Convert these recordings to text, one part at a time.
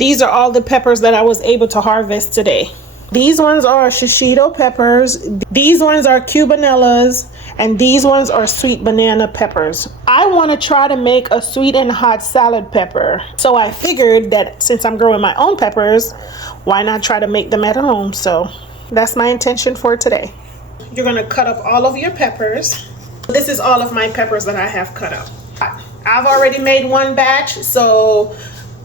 These are all the peppers that I was able to harvest today. These ones are shishito peppers, these ones are cubanellas, and these ones are sweet banana peppers. I want to try to make a sweet and hot salad pepper. So I figured that since I'm growing my own peppers, why not try to make them at home? So that's my intention for today. You're going to cut up all of your peppers. This is all of my peppers that I have cut up. I've already made one batch, so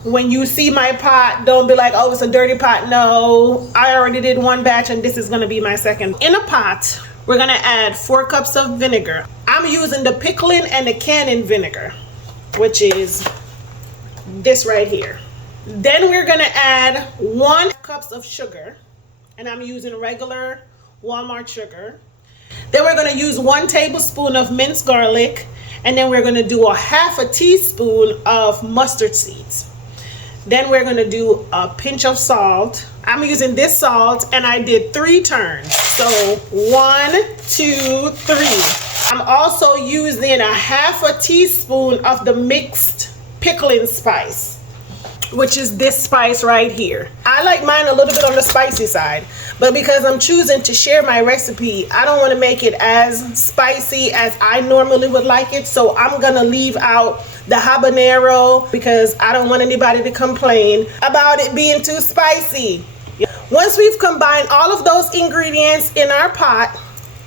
when you see my pot, don't be like, oh, it's a dirty pot. No, I already did one batch and this is gonna be my second. In a pot, we're gonna add 4 cups of vinegar. I'm using the pickling and the canning vinegar, which is this right here. Then we're gonna add 1 cup of sugar, and I'm using regular Walmart sugar. Then we're gonna use 1 tablespoon of minced garlic, and then we're gonna do a half a teaspoon of mustard seeds. Then we're going to do a pinch of salt. I'm using this salt and I did 3 turns. So 1, 2, 3. I'm also using a half a teaspoon of the mixed pickling spice, which is this spice right here. I like mine a little bit on the spicy side, but because I'm choosing to share my recipe, I don't want to make it as spicy as I normally would like it. So I'm going to leave out the habanero because I don't want anybody to complain about it being too spicy. Once we've combined all of those ingredients in our pot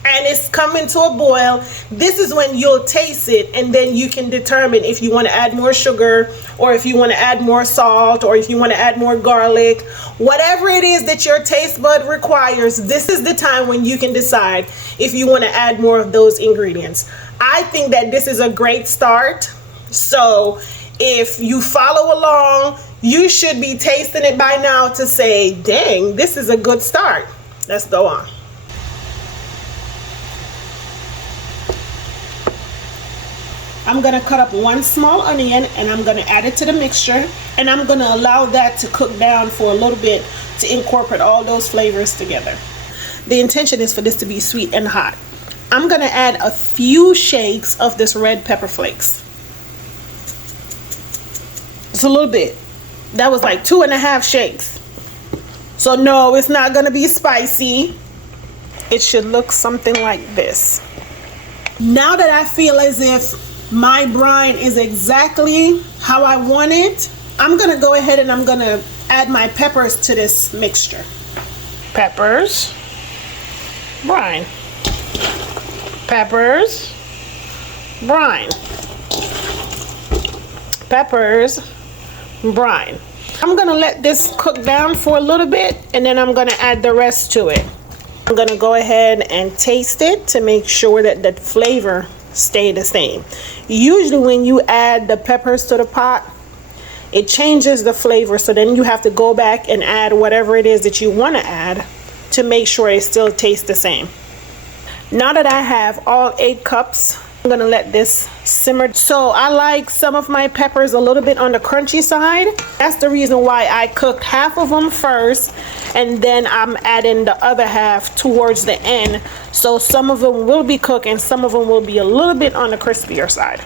and it's coming to a boil, this is when you'll taste it, and then you can determine if you want to add more sugar, or if you want to add more salt, or if you want to add more garlic. Whatever it is that your taste bud requires, this is the time when you can decide if you want to add more of those ingredients. I think that this is a great start. So if you follow along, you should be tasting it by now to say, dang, this is a good start. Let's go on. I'm going to cut up 1 small onion and I'm going to add it to the mixture, and I'm going to allow that to cook down for a little bit to incorporate all those flavors together. The intention is for this to be sweet and hot. I'm going to add a few shakes of this red pepper flakes. It's a little bit. That was like 2.5 shakes. So no, it's not going to be spicy. It should look something like this. Now that I feel as if my brine is exactly how I want it, I'm going to go ahead and I'm going to add my peppers to this mixture. Peppers, brine. Peppers, brine. Peppers, brine. I'm going to let this cook down for a little bit, and then I'm going to add the rest to it. I'm going to go ahead and taste it to make sure that the flavor stay the same. Usually when you add the peppers to the pot, it changes the flavor, so then you have to go back and add whatever it is that you want to add to make sure it still tastes the same. Now that I have all 8 cups, I'm gonna let this simmer. So I like some of my peppers a little bit on the crunchy side. That's the reason why I cooked half of them first, and then I'm adding the other half towards the end. So some of them will be cooked and some of them will be a little bit on the crispier side.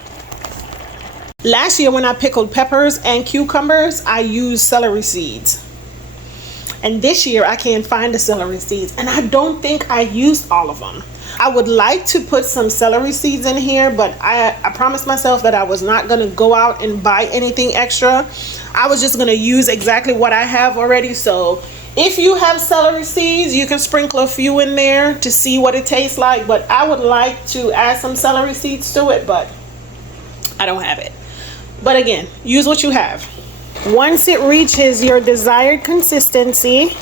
Last year when I pickled peppers and cucumbers, I used celery seeds. And this year I can't find the celery seeds, and I don't think I used all of them. I would like to put some celery seeds in here, but I promised myself that I was not going to go out and buy anything extra. I was just going to use exactly what I have already. So if you have celery seeds, you can sprinkle a few in there to see what it tastes like. But I would like to add some celery seeds to it, but I don't have it. But again, use what you have. Once it reaches your desired consistency,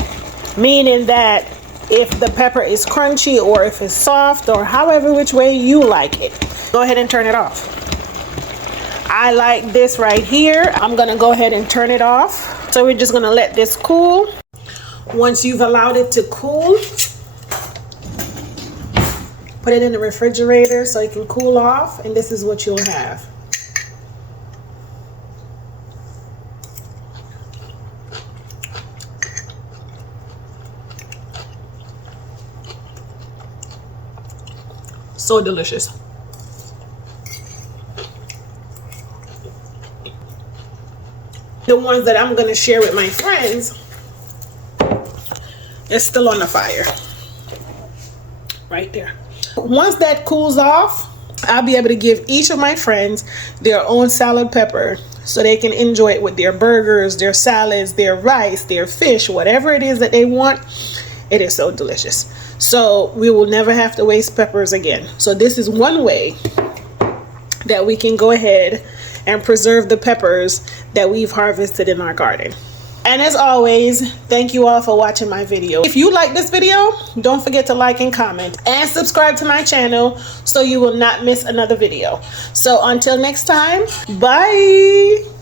meaning that if the pepper is crunchy or if it's soft or however which way you like it, go ahead and turn it off. I like this right here. I'm gonna go ahead and turn it off. So we're just gonna let this cool. Once you've allowed it to cool, put it in the refrigerator so it can cool off, and this is what you'll have. So delicious. The ones that I'm gonna share with my friends is still on the fire. Right there. Once that cools off, I'll be able to give each of my friends their own salad pepper so they can enjoy it with their burgers, their salads, their rice, their fish, whatever it is that they want. It is so delicious. So we will never have to waste peppers again. So this is one way that we can go ahead and preserve the peppers that we've harvested in our garden. And as always, thank you all for watching my video. If you like this video, don't forget to like and comment and subscribe to my channel so you will not miss another video. So until next time, bye.